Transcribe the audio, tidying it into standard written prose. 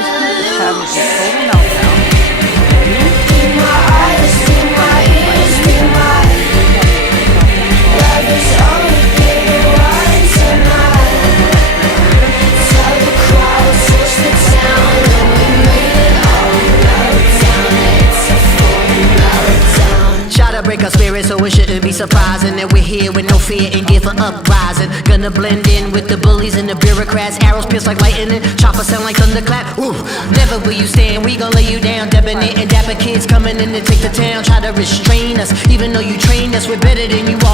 having a total meltdown. Try to break our spirit, so it shouldn't be surprising that we're here with no fear and give an uprising. Gonna blend in with the bullies and the bureaucrats. Arrows pierce like lightning, chopper sound like thunderclap. Ooh, never will you stand, we gon' lay you down. Debonair and dapper kids coming in to take the town. Try to restrain us, even though you train us, we're better than you are.